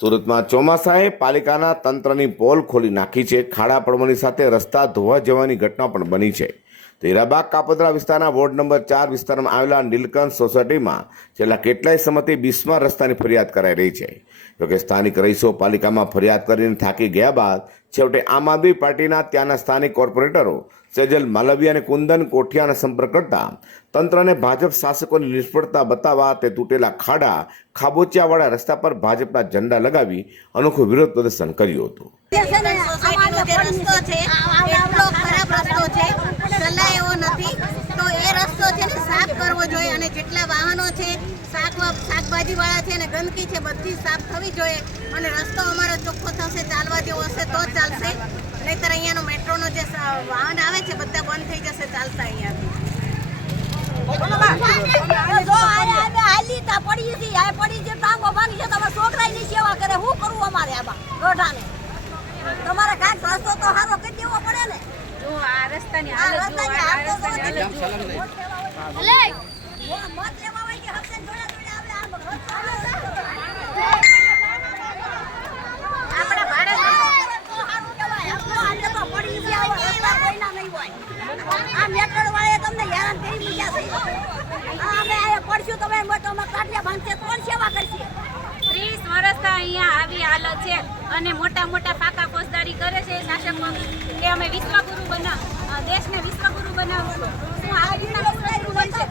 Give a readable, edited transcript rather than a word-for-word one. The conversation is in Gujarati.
સુરતમાં ચોમાસાએ પાલિકાના તંત્રની પોલ ખોલી નાખી છે। ખાડા પડવાની સાથે રસ્તા ધોવા જવાની ઘટના પણ બની છે। તો હીરાબાગ કાપોદ્રા વિસ્તારના વોર્ડ નંબર 4 વિસ્તારમાં આવેલા નીલકંઠ સોસાયટીમાં છેલ્લા કેટલાય સમયથી બિસ્માર રસ્તાની ફરિયાદ કરાઈ રહી છે। જોકે સ્થાનિક રહીશો પાલિકામાં ફરિયાદ કરીને થાકી ગયા બાદ છેવટે આમ આદમી પાર્ટીના ત્યાંના સ્થાનિક કોર્પોરેટરો સેજલ માલવિયા અને કુંદન કોઠિયાનો સંપર્ક કરતા તંત્રને ભાજપ શાસકોની નિષ્ફળતા બતાવવા તે તૂટેલા ખાડા ખાબોચિયાવાળા રસ્તા પર ભાજપના ઝંડા લગાવી અનોખું વિરોધ પ્રદર્શન કર્યું હતું। શાકભાજી વાળા છે અને ગંદકી છે બધી સાફ થવી જોઈએ અને રસ્તો અમારો ચોખ્ખો થશે, ચાલવા જેવો હશે તો ચાલશે, નહીતર અહીંયાનો મેટ્રોનો જે વાહન આવે છે બધા બંધ થઈ જશે ચાલતા અહીંયાથી। તમારે કાંઈક રસ્તો તો સારો કરી દેવો પડે ને। જો આ રસ્તાની હાલત આપણે પડશું તમે કાઢ્યા ભાંગશે કોણ સેવા કરશે? 30 વર્ષથી અહીંયા આવી હાલત છે અને મોટા મોટા પાકા ફોજદારી કરે છે શાસકો કે અમે વિશ્વગુરુ દેશને વિશ્વગુરુ બનાવશું। શું આ રીતના વિશ્વગુરુ બનશે?